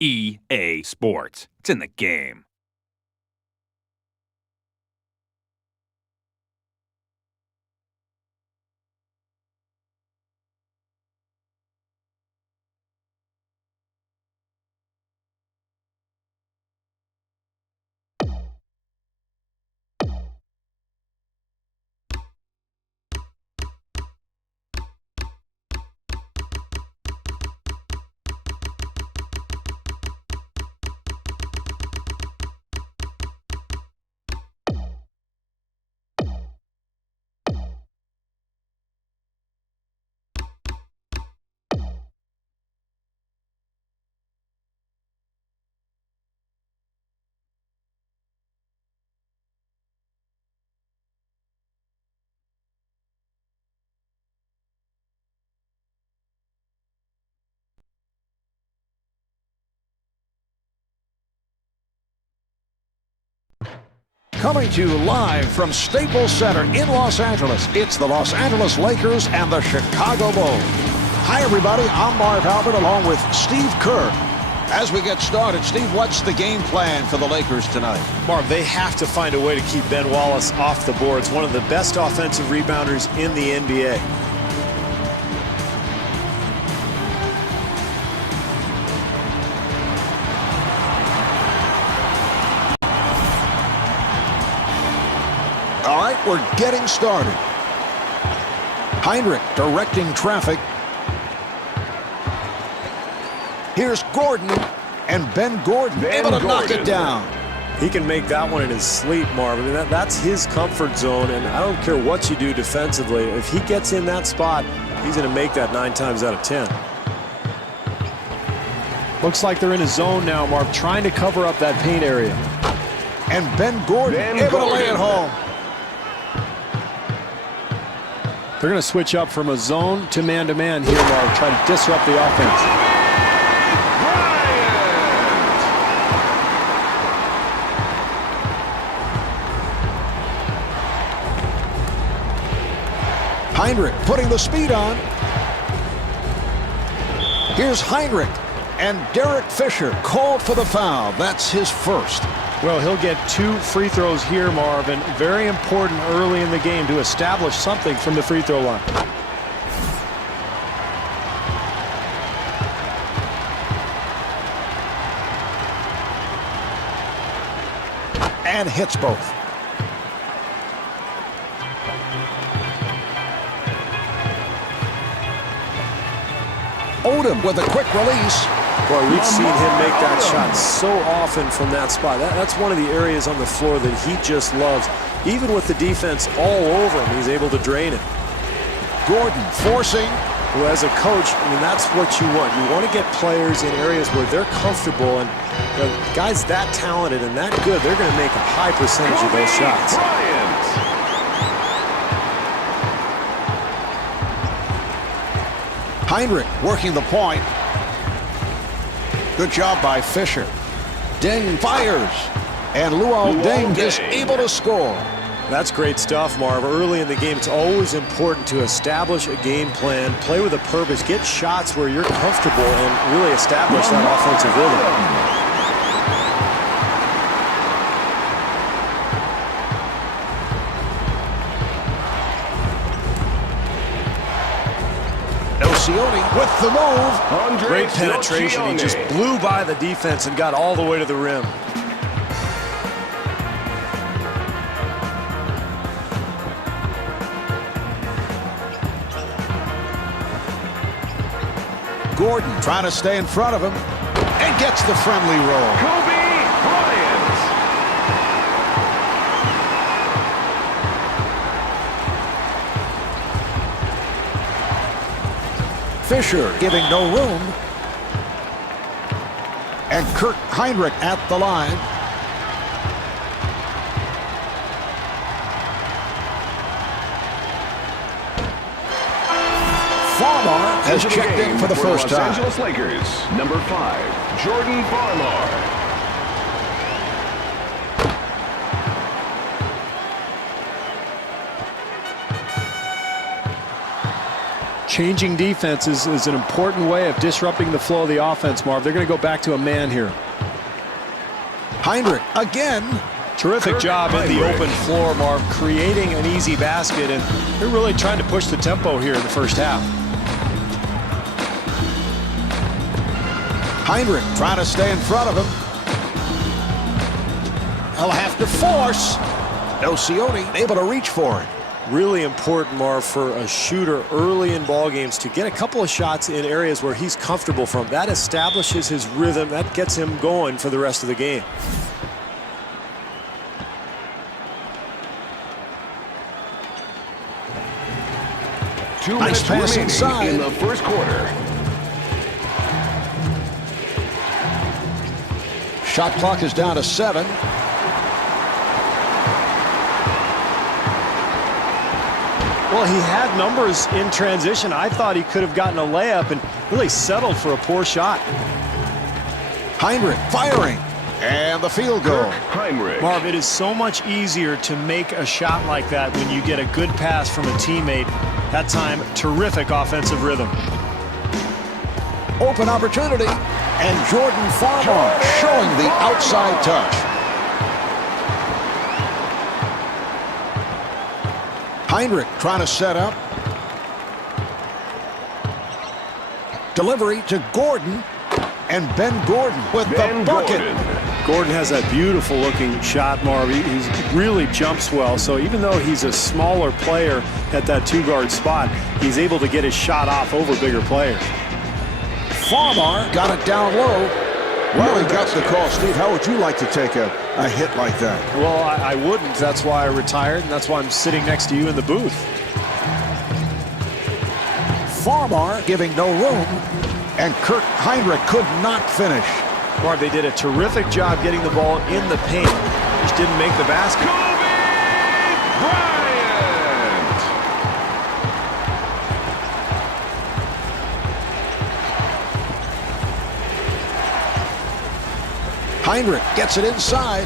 EA Sports. It's in the game. Coming to you live from Staples Center in Los Angeles, it's the Los Angeles Lakers and the Chicago Bulls. Hi, everybody. I'm Marv Albert along with Steve Kerr. As we get started, Steve, what's the game plan for the Lakers tonight? Marv, they have to find a way to keep Ben Wallace off the boards, one of the best offensive rebounders in the NBA. All right, we're getting started. Heinrich directing traffic. Here's Gordon, and Ben Gordon able to knock it down. He can make that one in his sleep, Marv. I mean, that's his comfort zone, and I don't care what you do defensively. If he gets in that spot, he's going to make that 9 times out of 10. Looks like they're in a zone now, Marv, trying to cover up that paint area. And Ben Gordon able to lay it home. They're going to switch up from a zone to man-to-man here, Marv, try to disrupt the offense. Heinrich putting the speed on. Here's Heinrich, and Derek Fisher called for the foul. That's his first. Well, he'll get 2 free throws here, Marvin. Very important early in the game to establish something from the free throw line. And hits both. Odom with a quick release. Boy, we've seen him make that shot so often from that spot. That's one of the areas on the floor that he just loves. Even with the defense all over him, he's able to drain it. Gordon forcing. Well, as a coach, I mean, that's what you want. You want to get players in areas where they're comfortable, and guys that talented and that good, they're going to make a high percentage of those shots. Heinrich working the point. Good job by Fisher. Deng fires. And Luol Deng is able to score. That's great stuff, Marv. Early in the game, it's always important to establish a game plan, play with a purpose, get shots where you're comfortable, and really establish that offensive rhythm. With the move. Great penetration. He just blew by the defense and got all the way to the rim. Gordon trying to stay in front of him and gets the friendly roll. Kobe Bryant. Fisher giving no room. And Kurt Heinrich at the line. Farmar has checked in for the first time. Los Angeles Lakers, number 5, Jordan Farmar. Changing defenses is an important way of disrupting the flow of the offense, Marv. They're going to go back to a man here. Heinrich again. Terrific job in the open floor, Marv, creating an easy basket, and they're really trying to push the tempo here in the first half. Heinrich trying to stay in front of him. He'll have to force. Nocioni able to reach for it. Really important, Marv, for a shooter early in ball games to get a couple of shots in areas where he's comfortable from. That establishes his rhythm. That gets him going for the rest of the game. Nice pass inside in the first quarter. Shot clock is down to 7. Well, he had numbers in transition. I thought he could have gotten a layup and really settled for a poor shot. Heinrich firing. And the field goal. Heinrich. Marv, it is so much easier to make a shot like that when you get a good pass from a teammate. That time, terrific offensive rhythm. Open opportunity. And Jordan Farmar showing the outside touch. Heinrich trying to set up. Delivery to Gordon. And Ben Gordon with the bucket. Gordon has that beautiful looking shot, Marv. He really jumps well. So even though he's a smaller player at that two-guard spot, he's able to get his shot off over bigger players. Farmar got it down low. Well, he got the call. Steve, how would you like to take a hit like that? Well, I wouldn't. That's why I retired, and that's why I'm sitting next to you in the booth. Farmar giving no room, and Kurt Heinrich could not finish. Marv, they did a terrific job getting the ball in the paint. Just didn't make the basket. Bryant. Heinrich gets it inside.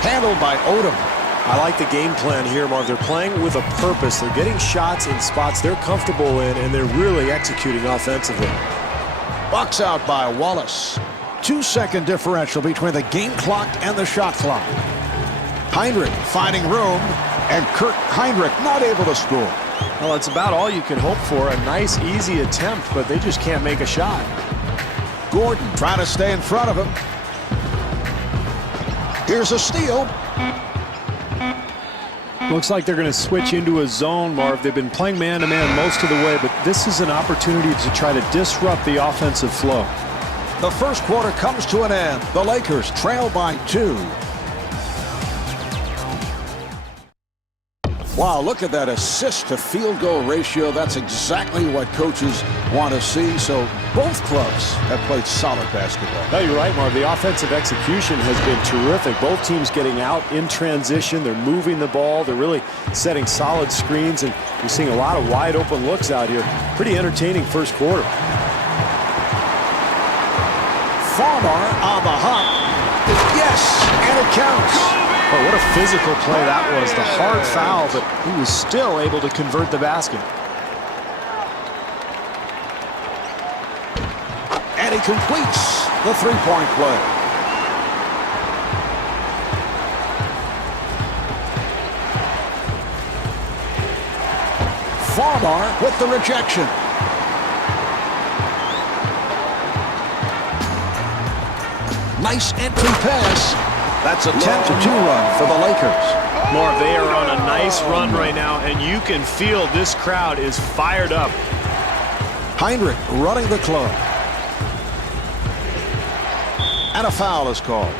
Handled by Odom. I like the game plan here, Marv. They're playing with a purpose. They're getting shots in spots they're comfortable in, and they're really executing offensively. Box out by Wallace. 2-second differential between the game clock and the shot clock. Heinrich finding room, and Kurt Heinrich not able to score. Well, it's about all you can hope for. A nice, easy attempt, but they just can't make a shot. Gordon trying to stay in front of him. Here's a steal. Looks like they're going to switch into a zone, Marv. They've been playing man-to-man most of the way, but this is an opportunity to try to disrupt the offensive flow. The first quarter comes to an end. The Lakers trail by 2. Wow, look at that assist to field goal ratio. That's exactly what coaches want to see. So both clubs have played solid basketball. No, you're right, Marv. The offensive execution has been terrific. Both teams getting out in transition. They're moving the ball. They're really setting solid screens, and you're seeing a lot of wide open looks out here. Pretty entertaining first quarter. Farmar on the hop. Yes, and it counts. Oh, what a physical play that was. The hard foul, but he was still able to convert the basket. And he completes the three-point play. Farmar with the rejection. Nice entry pass. That's a 10-2 run for the Lakers. Marv, they are on a nice run right now, and you can feel this crowd is fired up. Heinrich running the club. And a foul is called.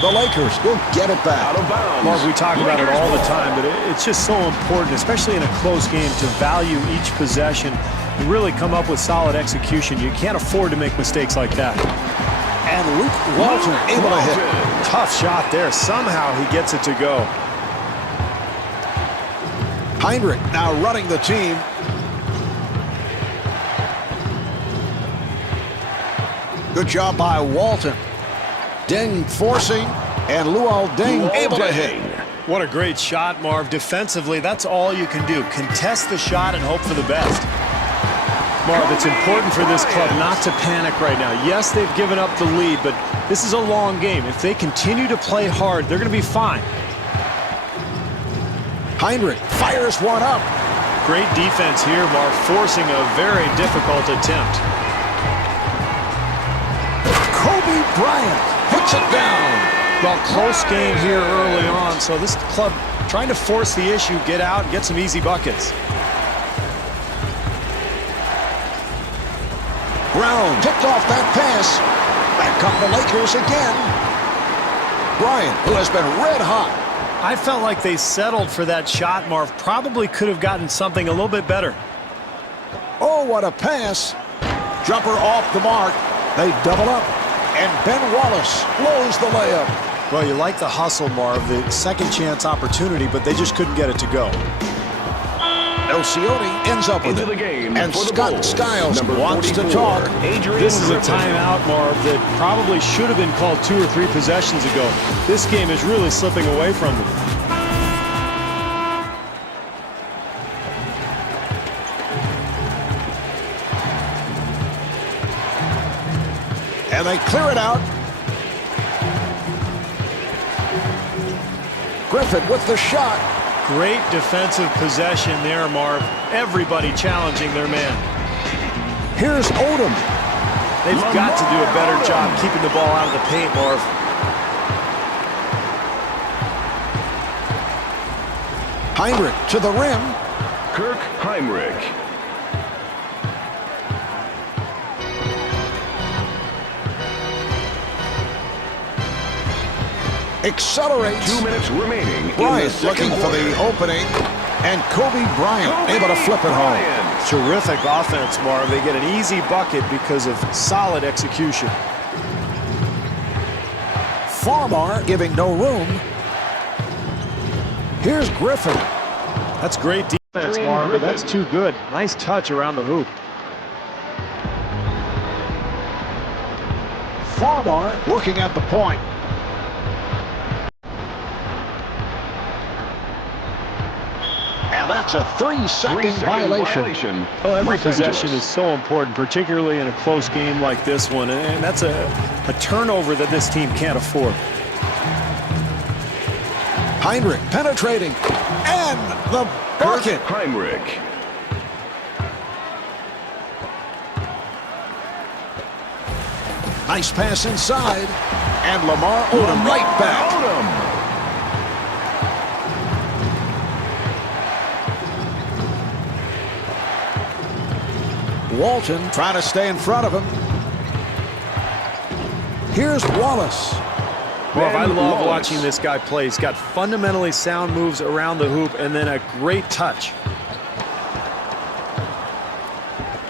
The Lakers will get it back. Out of bounds. Marv, we talk about it all the time, but it's just so important, especially in a close game, to value each possession and really come up with solid execution. You can't afford to make mistakes like that. And Luke Walton able to hit. Tough shot there. Somehow he gets it to go. Heinrich now running the team. Good job by Walton. Deng forcing, and Luol Deng able to hit. What a great shot, Marv. Defensively, that's all you can do. Contest the shot and hope for the best. Marv, it's important for this club not to panic right now. Yes, they've given up the lead, but this is a long game. If they continue to play hard, they're going to be fine. Heinrich fires one up. Great defense here, Marv, forcing a very difficult attempt. Kobe Bryant puts it down. Well, close game here early on, so this club trying to force the issue, get out, and get some easy buckets. Brown tipped off that pass. Back come the Lakers again. Bryant, who has been red hot. I felt like they settled for that shot, Marv. Probably could have gotten something a little bit better. Oh, what a pass. Jumper off the mark. They double up. And Ben Wallace blows the layup. Well, you like the hustle, Marv, the second chance opportunity, but they just couldn't get it to go. Elcioni ends up with Into it. the game And for the Scott Bulls, Skiles number wants to 44, talk. This is a timeout, Marv, that probably should have been called 2 or 3 possessions ago. This game is really slipping away from them. And they clear it out. Griffin with the shot. Great defensive possession there, Marv. Everybody challenging their man. Here's Odom. They've got to do a better job keeping the ball out of the paint, Marv. Heinrich to the rim. Kirk Heinrich. Accelerates. 2 minutes remaining in the Bryant second looking for the quarter. opening. And Kobe Bryant able to flip it home. Terrific offense, Marv. They get an easy bucket because of solid execution. Farmar giving no room. Here's Griffin. That's great defense, Marv, but that's too good. Nice touch around the hoop. Farmar looking at the point. And that's a 3-second violation. Oh, every possession is so important, particularly in a close game like this one, and that's a turnover that this team can't afford. Heinrich penetrating. And the bucket. Kirk Heinrich. Nice pass inside. And Lamar Odom right back. Walton trying to stay in front of him. Here's Wallace. Well, I love Wallace. watching this guy play. He's got fundamentally sound moves around the hoop and then a great touch.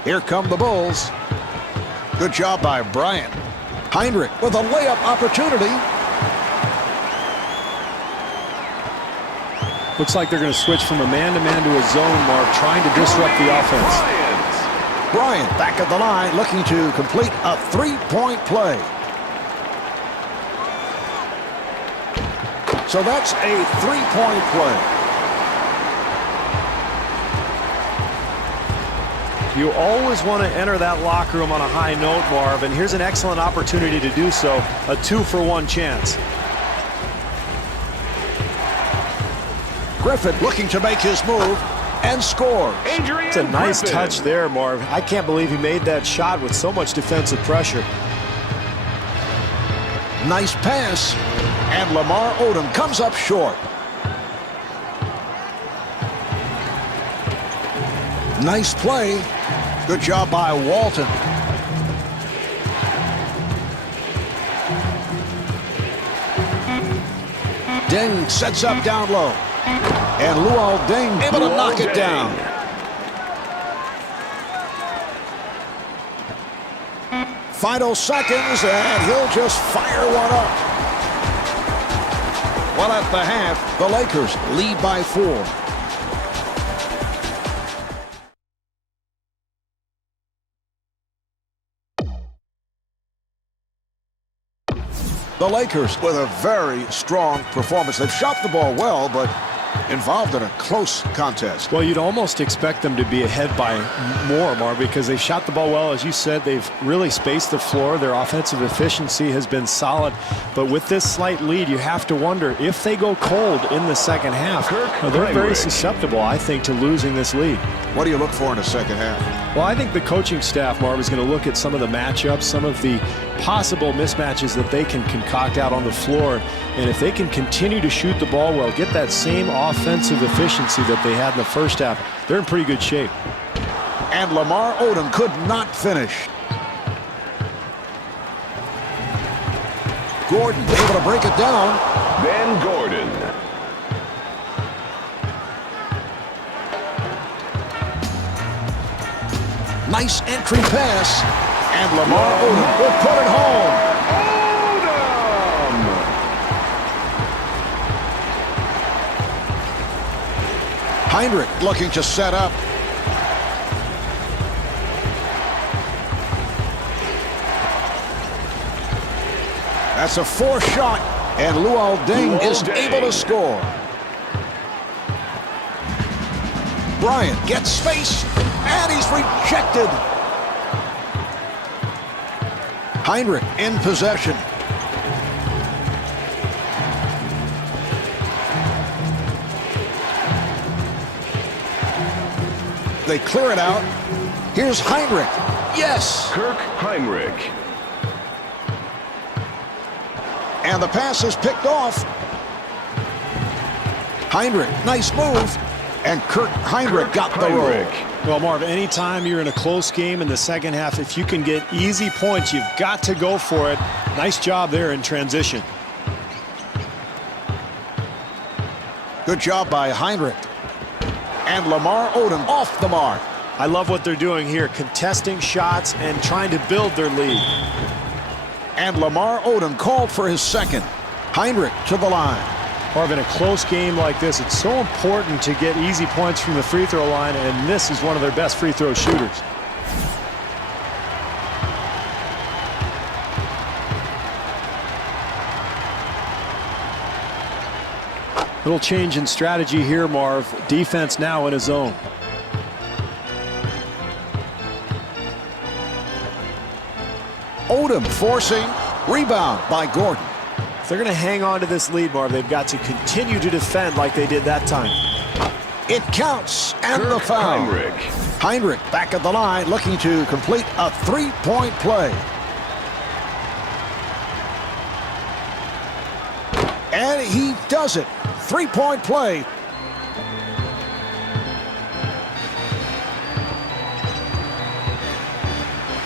Here come the Bulls. Good job by Bryant. Heinrich with a layup opportunity. Looks like they're going to switch from a man-to-man to a zone, Mark, trying to disrupt the offense. Bryant back at the line looking to complete a three-point play. So that's a three-point play. You always want to enter that locker room on a high note, Marv, and here's an excellent opportunity to do so. A 2-for-1 chance. Griffin looking to make his move and score. It's a nice touch there, Marv. I can't believe he made that shot with so much defensive pressure. Nice pass. And Lamar Odom comes up short. Nice play. Good job by Walton. Deng sets up down low. And Luol Deng able to knock it down. Final seconds, and he'll just fire one up. Well, at the half, the Lakers lead by 4. The Lakers with a very strong performance. They've shot the ball well, but involved in a close contest. Well, you'd almost expect them to be ahead by more, Marv, because they've shot the ball well. As you said, they've really spaced the floor. Their offensive efficiency has been solid. But with this slight lead, you have to wonder if they go cold in the second half. They're very susceptible, I think, to losing this lead. What do you look for in the second half? Well, I think the coaching staff, Marv, is going to look at some of the matchups, some of the possible mismatches that they can concoct out on the floor. And if they can continue to shoot the ball well, get that same offensive efficiency that they had in the first half, they're in pretty good shape. And Lamar Odom could not finish. Gordon able to break it down. Then Gordon. Nice entry pass. And Lamar Odom will put it home. Heinrich looking to set up. That's a 4 shot, and Luol Deng is able to score. Bryant gets space, and he's rejected. Heinrich in possession. They clear it out. Here's Heinrich. Yes. Kirk Heinrich. And the pass is picked off. Heinrich, nice move. And Kirk Heinrich got the roll. Well, Marv, anytime you're in a close game in the second half, if you can get easy points, you've got to go for it. Nice job there in transition. Good job by Heinrich. And Lamar Odom off the mark. I love what they're doing here, contesting shots and trying to build their lead. And Lamar Odom called for his second. Heinrich to the line. Marv, in a close game like this, it's so important to get easy points from the free throw line, and this is one of their best free throw shooters. Little change in strategy here, Marv. Defense now in a zone. Odom forcing. Rebound by Gordon. If they're going to hang on to this lead, Marv, they've got to continue to defend like they did that time. It counts, and Kirk the foul. Heinrich. Heinrich back at the line, looking to complete a three-point play. And he does it. Three-point play.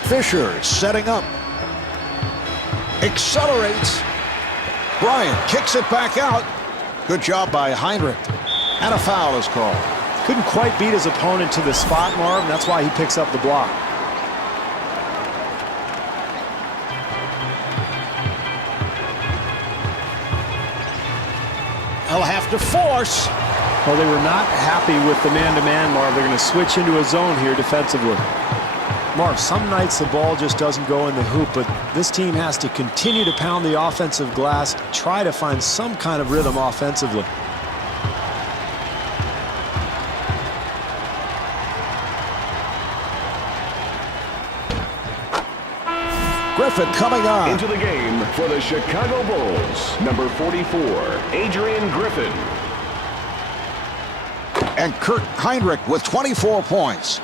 Fisher setting up. Accelerates. Bryant kicks it back out. Good job by Heinrich. And a foul is called. Couldn't quite beat his opponent to the spot, Marv, and that's why he picks up the block. He'll have to force. Well, they were not happy with the man-to-man, Marv. They're going to switch into a zone here defensively. Marv, some nights the ball just doesn't go in the hoop, but this team has to continue to pound the offensive glass, try to find some kind of rhythm offensively. Griffin coming on. Into the game for the Chicago Bulls, number 44, Adrian Griffin. And Kirk Heinrich with 24 points.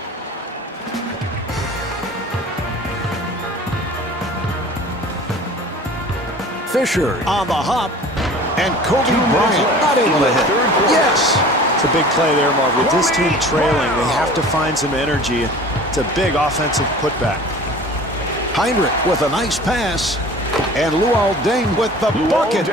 Fisher on the hop. And Kobe Bryant not able to hit. Yes. It's a big play there, Marv. With this team trailing, they have to find some energy. It's a big offensive putback. Heinrich with a nice pass. And Luol Deng with the bucket.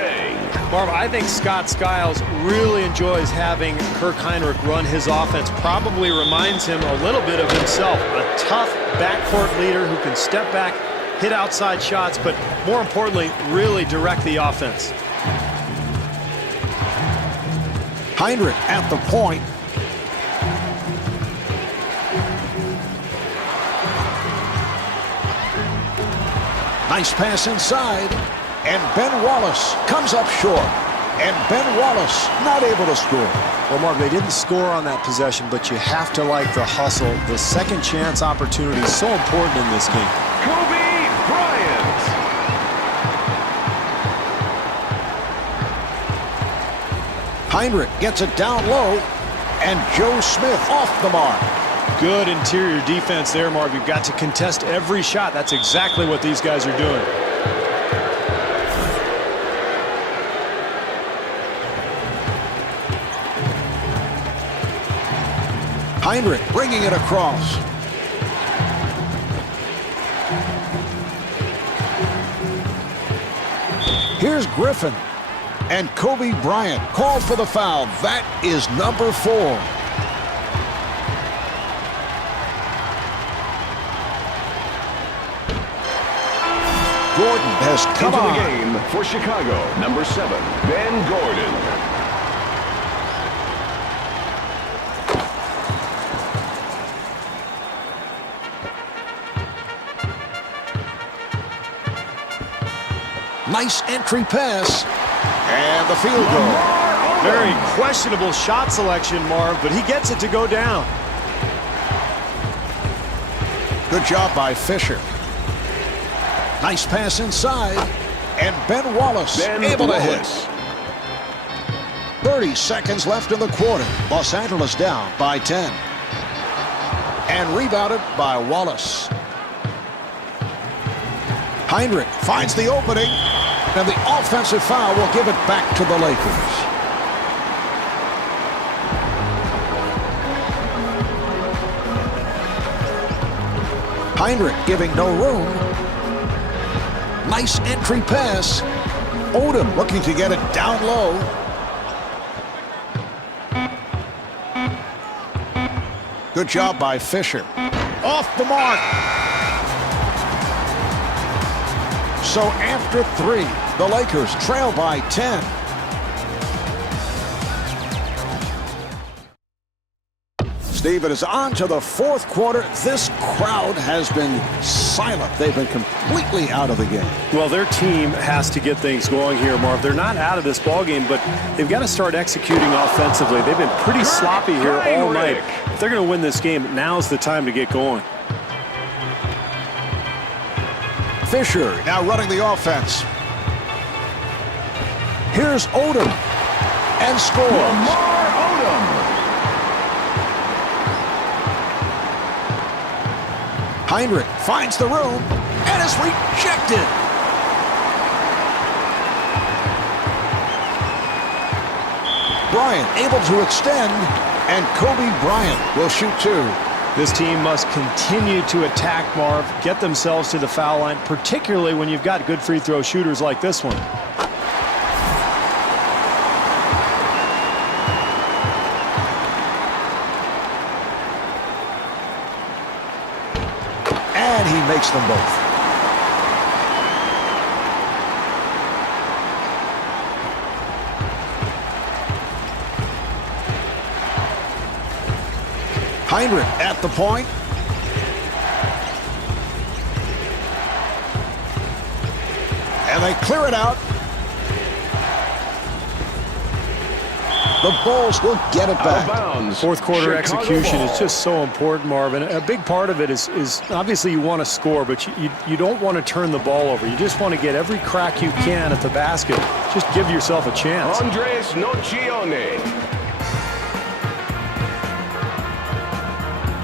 Marv, I think Scott Skiles really enjoys having Kirk Heinrich run his offense. Probably reminds him a little bit of himself. A tough backcourt leader who can step back, hit outside shots, but more importantly, really direct the offense. Heinrich at the point. Nice pass inside. And Ben Wallace comes up short. And Ben Wallace not able to score. Well, Mark, they didn't score on that possession, but you have to like the hustle. The second chance opportunity is so important in this game. Kobe Bryant. Heinrich gets it down low. And Joe Smith off the mark. Good interior defense there, Marv. You've got to contest every shot. That's exactly what these guys are doing. Heinrich bringing it across. Here's Griffin. And Kobe Bryant called for the foul. That is number 4. Gordon has come Into on. the game for Chicago, number 7, Ben Gordon. Nice entry pass. And the field goal. Very questionable shot selection, Marv, but he gets it to go down. Good job by Fisher. Nice pass inside. And Ben Wallace able to hit. 30 seconds left in the quarter. Los Angeles down by 10. And rebounded by Wallace. Heinrich finds the opening. And the offensive foul will give it back to the Lakers. Heinrich giving no room. Nice entry pass. Odom looking to get it down low. Good job by Fisher. Off the mark. So after 3, the Lakers trail by 10. Steve, it is on to the 4th quarter. This crowd has been silent. They've been completely out of the game. Well, their team has to get things going here, Marv. They're not out of this ballgame, but they've got to start executing offensively. They've been pretty sloppy here all night. If they're going to win this game, now's the time to get going. Fisher now running the offense. Here's Odom. And scores. Lamar Odom. Heinrich finds the room and is rejected. Bryant able to extend, and Kobe Bryant will shoot 2. This team must continue to attack, Marv, get themselves to the foul line, particularly when you've got good free throw shooters like this one. And he makes them both. Heinrich at the point. And they clear it out. The Bulls will get it Out of back. bounds. 4th quarter Chicago execution ball. is just so important, Marvin. A big part of it is obviously you want to score, but you don't want to turn the ball over. You just want to get every crack you can at the basket. Just give yourself a chance. Andres Nocione.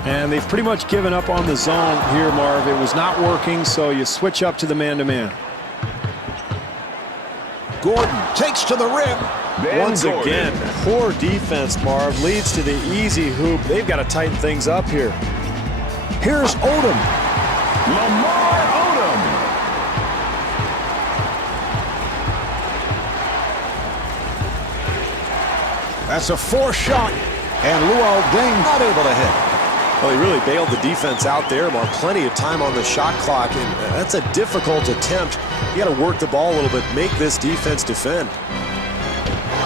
And they've pretty much given up on the zone here, Marv. It was not working, so you switch up to the man-to-man. Gordon takes to the rim. Ben Once Gordon. again, poor defense, Marv, leads to the easy hoop. They've got to tighten things up here. Here's Odom. Lamar Odom. That's a 4 shot. And Luol Deng not able to hit. Well, he really bailed the defense out there, Mark. Plenty of time on the shot clock, and that's a difficult attempt. You got to work the ball a little bit, make this defense defend.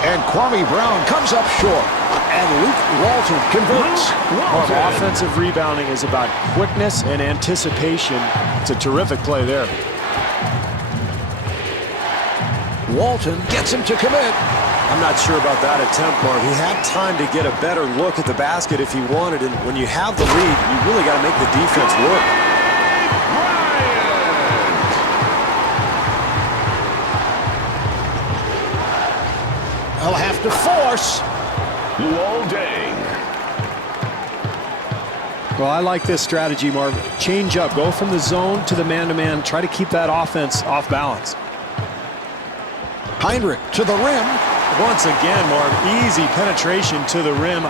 And Kwame Brown comes up short. And Luke Walton converts. Marv, offensive rebounding is about quickness and anticipation. It's a terrific play there. Walton gets him to commit. I'm not sure about that attempt, Marv. He had time to get a better look at the basket if he wanted, and when you have the lead, you really got to make the defense work. He'll have to force. Well, I like this strategy, Marv. Change up. Go from the zone to the man-to-man. Try to keep that offense off balance. Heinrich to the rim. Once again, Marv, easy penetration to the rim.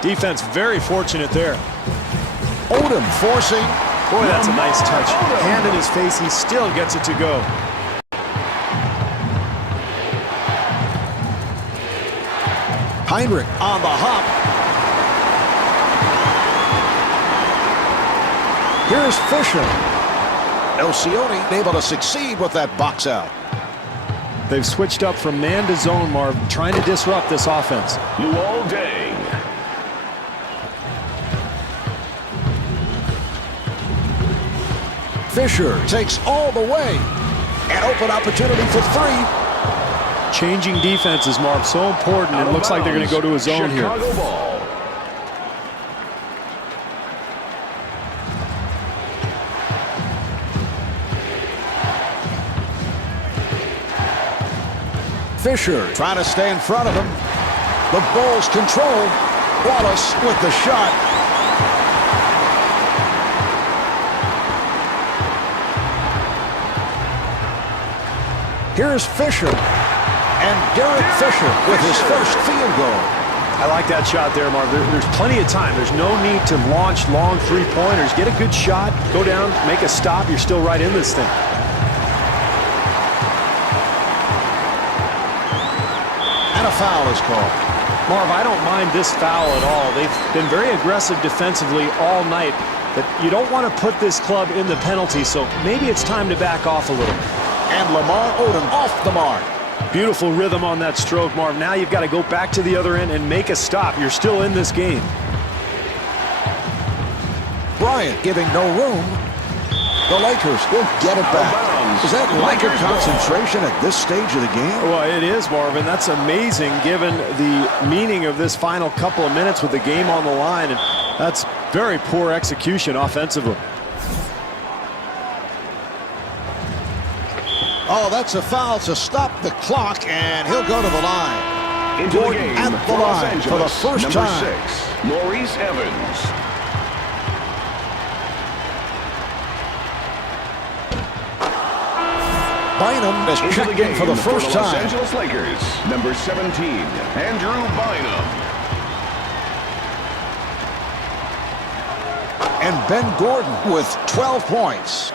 Defense very fortunate there. Odom forcing. Boy, that's a nice touch. Hand in his face, he still gets it to go. Heinrich on the hop. Here's Fisher. Elcioni able to succeed with that box out. They've switched up from man to zone, Marv, trying to disrupt this offense. Fisher takes all the way. An open opportunity for three. Changing defenses, Marv, so important. It looks like they're going to go to a zone here. Ball. Fisher trying to stay in front of him. The Bulls control. Wallace with the shot. Here's Fisher. And Derek Fisher with his first field goal. I like that shot there, Marv. There's plenty of time. There's no need to launch long three-pointers. Get a good shot, go down, make a stop. You're still right in this thing. And a foul is called. Marv, I don't mind this foul at all. They've been very aggressive defensively all night, but you don't want to put this club in the penalty, so maybe it's time to back off a little. And Lamar Odom off the mark. Beautiful rhythm on that stroke, Marv. Now you've got to go back to the other end and make a stop. You're still in this game. Bryant giving no room. The Lakers will get it back. Is that lack of concentration at this stage of the game? Well, it is, Marvin. That's amazing given the meaning of this final couple of minutes with the game on the line. And that's very poor execution offensively. Oh, that's a foul to stop the clock, and he'll go to the line. Into Gordon the game at the for Los line for the Angeles, first number time. 6, Maurice Evans. Bynum is checked in for the first Los time. Angeles Lakers, number 17, Andrew Bynum. And Ben Gordon with 12 points.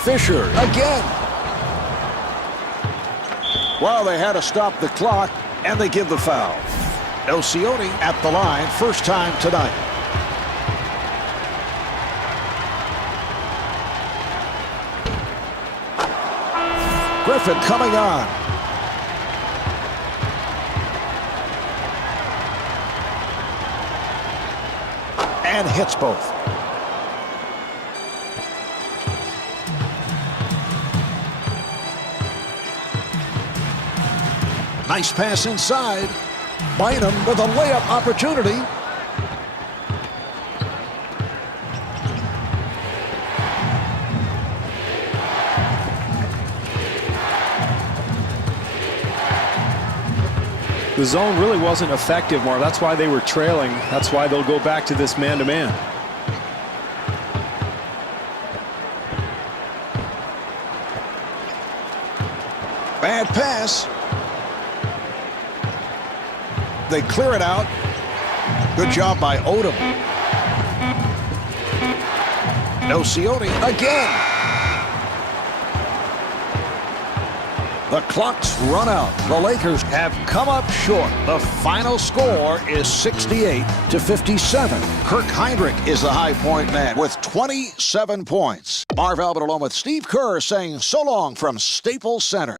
Fisher again. Well, they had to stop the clock, and they give the foul. Elcioni at the line, first time tonight. Griffin coming on. And hits both. Nice pass inside. Bynum with a layup opportunity. The zone really wasn't effective, Marv. That's why they were trailing. That's why they'll go back to this man-to-man. Bad pass. They clear it out. Good job by Odom. Elcioni again. The clock's run out. The Lakers have come up short. The final score is 68-57. Kirk Heinrich is the high point man with 27 points. Marv Albert along with Steve Kerr saying so long from Staples Center.